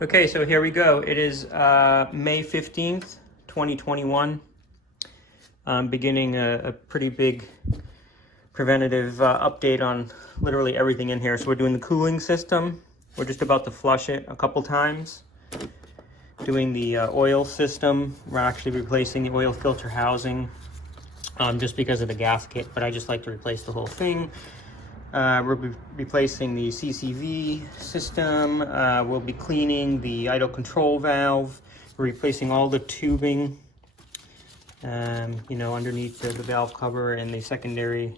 Okay, so here we go. It is May 15th, 2021. I'm beginning a pretty big preventative update on literally everything in here. So we're doing the cooling system. We're just about to flush it a couple times. Doing the oil system. We're actually replacing the oil filter housing just because of the gasket, but I just like to replace the whole thing. We'll be replacing the CCV system. We'll be cleaning the idle control valve. We're replacing all the tubing, underneath the valve cover and the secondary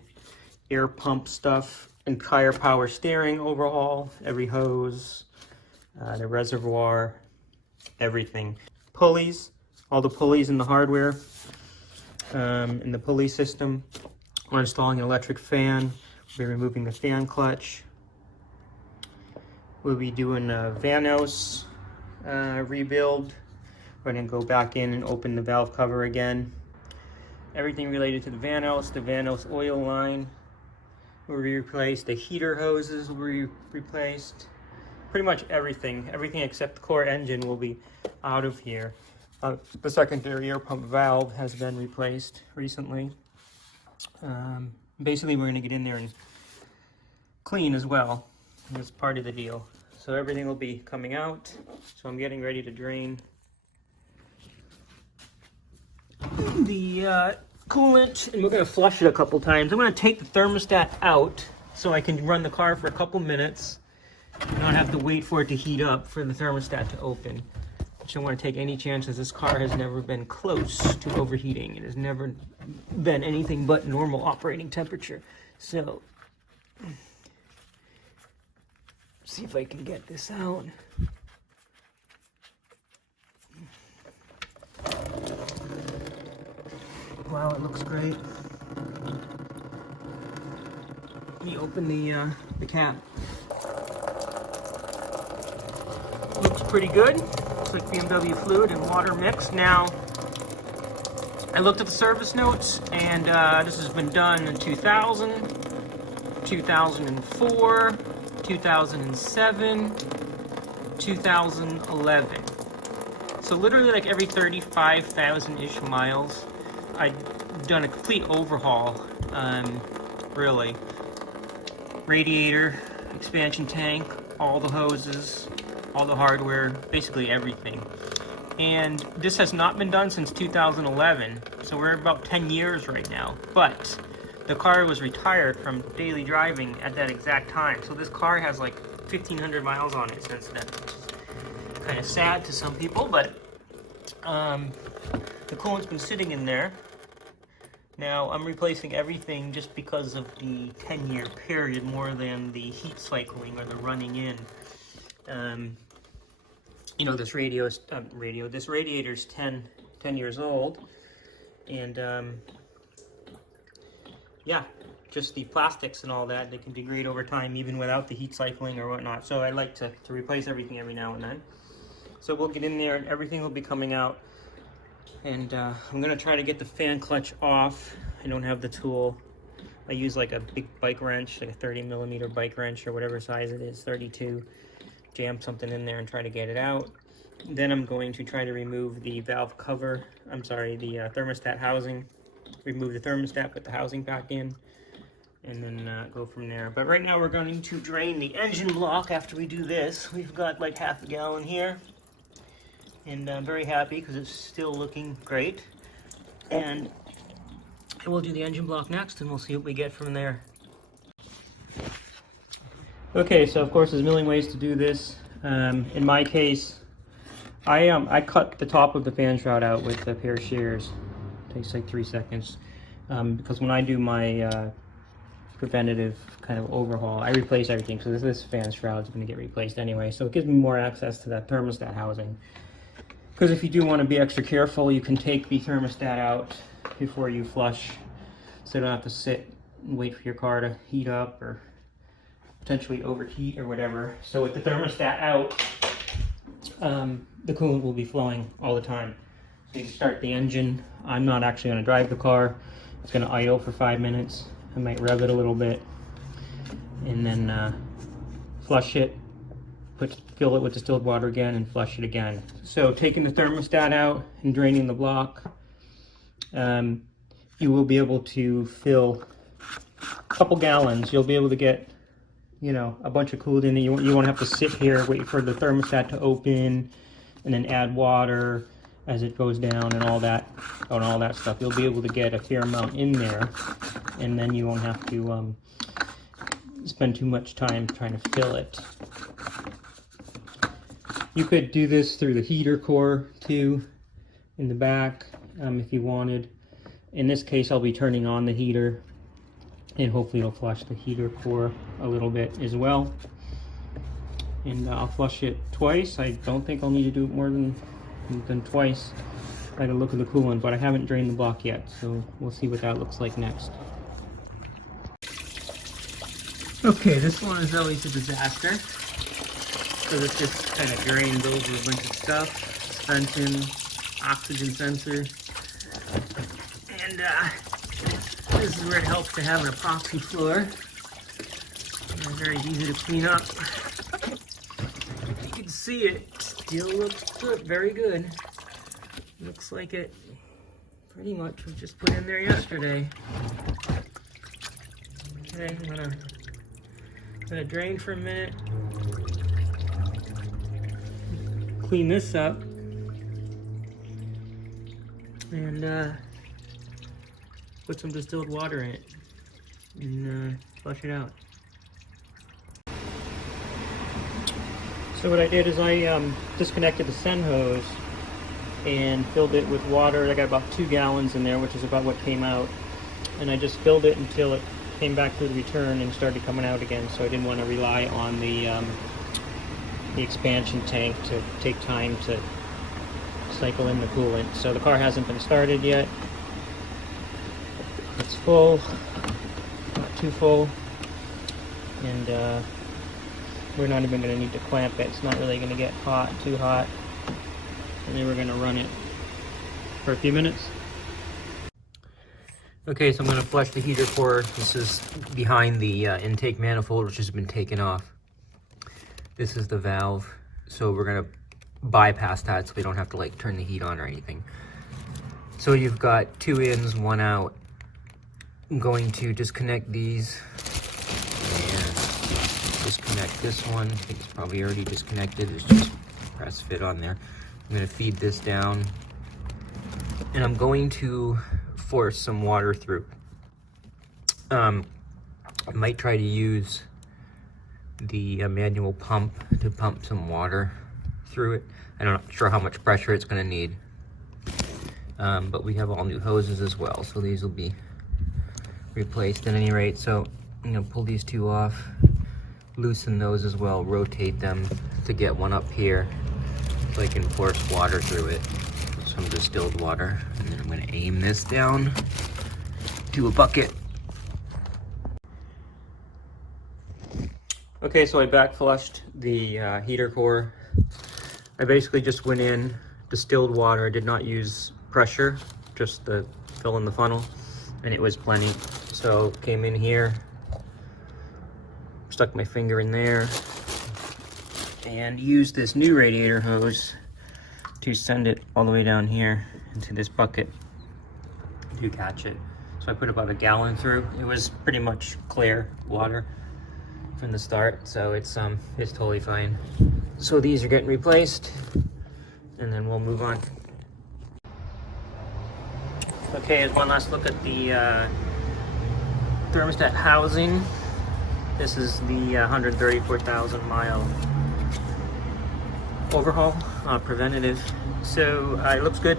air pump stuff. Entire power steering overhaul, every hose, the reservoir, everything. Pulleys, all the pulleys in the hardware, in the pulley system. We're installing an electric fan. We'll be removing the fan clutch. We'll be doing a Vanos rebuild. We're going to go back in and open the valve cover again. Everything related to the Vanos oil line will be replaced. The heater hoses will be replaced. Pretty much everything except the core engine will be out of here. The secondary air pump valve has been replaced recently. Basically, we're going to get in there and clean as well. That's part of the deal. So everything will be coming out. So I'm getting ready to drain the coolant, and we're going to flush it a couple times. I'm going to take the thermostat out so I can run the car for a couple minutes and not have to wait for it to heat up for the thermostat to open. I don't want to take any chances. This car has never been close to overheating. It has never been anything but normal operating temperature. So, see if I can get this out. Wow, it looks great. Let me open the cap. Looks pretty good. Like BMW fluid and water mix. Now, I looked at the service notes, and this has been done in 2000, 2004, 2007, 2011. So literally like every 35,000-ish miles, I've done a complete overhaul, really. Radiator, expansion tank, all the hoses, all the hardware, basically everything. And this has not been done since 2011, so we're about 10 years right now. But the car was retired from daily driving at that exact time, so this car has like 1,500 miles on it since then, which is kind of sad to some people, but the coolant's been sitting in there. Now, I'm replacing everything just because of the 10-year period more than the heat cycling or the running in. This radiator's 10 years old, and yeah, just the plastics and all that, they can degrade over time even without the heat cycling or whatnot. So I like to replace everything every now and then. So we'll get in there and everything will be coming out, and I'm gonna try to get the fan clutch off. I don't have the tool. I use like a big bike wrench, like a 30mm bike wrench or whatever size it is, 32. Jam something in there and try to get it out. Then I'm going to try to remove the valve cover, the thermostat housing. Remove the thermostat, put the housing back in, and then go from there. But right now we're going to drain the engine block after we do this. We've got like half a gallon here, and I'm very happy because it's still looking great. And we'll do the engine block next, and we'll see what we get from there. Okay, so of course there's a million ways to do this. In my case, I cut the top of the fan shroud out with a pair of shears. It takes like 3 seconds. Because when I do my preventative kind of overhaul, I replace everything. So this fan shroud is going to get replaced anyway. So it gives me more access to that thermostat housing. Because if you do want to be extra careful, you can take the thermostat out before you flush, so you don't have to sit and wait for your car to heat up or potentially overheat or whatever. So with the thermostat out, the coolant will be flowing all the time. So you can start the engine. I'm not actually going to drive the car. It's going to idle for 5 minutes. I might rev it a little bit and then flush it, fill it with distilled water again and flush it again. So taking the thermostat out and draining the block, you will be able to fill a couple gallons. You'll be able to get, you know, a bunch of coolant in it. You won't have to sit here, wait for the thermostat to open, and then add water as it goes down and all that stuff. You'll be able to get a fair amount in there, and then you won't have to spend too much time trying to fill it. You could do this through the heater core too, in the back, if you wanted. In this case, I'll be turning on the heater, and hopefully it'll flush the heater core a little bit as well. And I'll flush it twice. I don't think I'll need to do it more than twice by the look of the coolant, but I haven't drained the block yet, so we'll see what that looks like next. Okay, this one is always a disaster. So this just kind of drains over a bunch of stuff. Suspension, oxygen sensor. And this is where it helps to have an epoxy floor. It's very easy to clean up. You can see it still looks good, very good. Looks like it pretty much was just put in there yesterday. Okay, I'm gonna drain for a minute. Clean this up. And put some distilled water in it. And flush it out. So what I did is I disconnected the sen hose and filled it with water. I got about 2 gallons in there, which is about what came out. And I just filled it until it came back through the return and started coming out again. So I didn't want to rely on the expansion tank to take time to cycle in the coolant. So the car hasn't been started yet. It's full, not too full, and we're not even going to need to clamp it. It's not really going to get hot, too hot. And then we're going to run it for a few minutes. Okay, so I'm going to flush the heater core. This is behind the intake manifold, which has been taken off. This is the valve, so we're going to bypass that so we don't have to like turn the heat on or anything. So you've got 2 ins, 1 out. I'm going to disconnect these and disconnect this one. I think it's probably already disconnected. It's just press fit on there. I'm going to feed this down, and I'm going to force some water through. I might try to use the manual pump to pump some water through it. I'm not sure how much pressure it's going to need, but we have all new hoses as well, so these will be replaced at any rate. So I'm going to pull these 2 off, loosen those as well, rotate them to get one up here so I can force water through it, some distilled water, and then I'm going to aim this down to a bucket. Okay, so I back flushed the heater core. I basically just went in, distilled water. I did not use pressure, just the fill in the funnel, and it was plenty. So came in here, stuck my finger in there, and used this new radiator hose to send it all the way down here into this bucket to catch it. So I put about 1 gallon through. It was pretty much clear water from the start, so it's totally fine. So these are getting replaced, and then we'll move on. Okay, here's one last look at the thermostat housing. This is the 134,000 mile overhaul, preventative. So it looks good.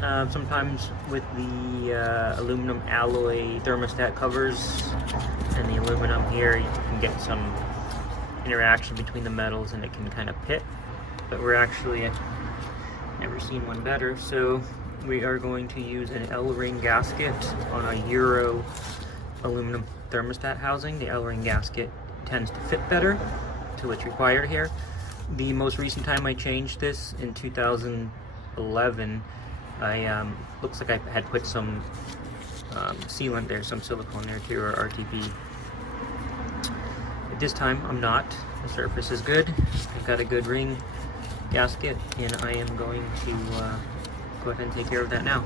Sometimes with the aluminum alloy thermostat covers and the aluminum here, you can get some interaction between the metals and it can kind of pit. But we're actually never seen one better. So we are going to use an L-ring gasket on a Euro aluminum thermostat housing. The L-ring gasket tends to fit better to what's required here. The most recent time I changed this in 2011, looks like I had put some sealant there, some silicone there too, or RTP. This time I'm not. The surface is good. I've got a good ring gasket, and I am going to go ahead and take care of that now.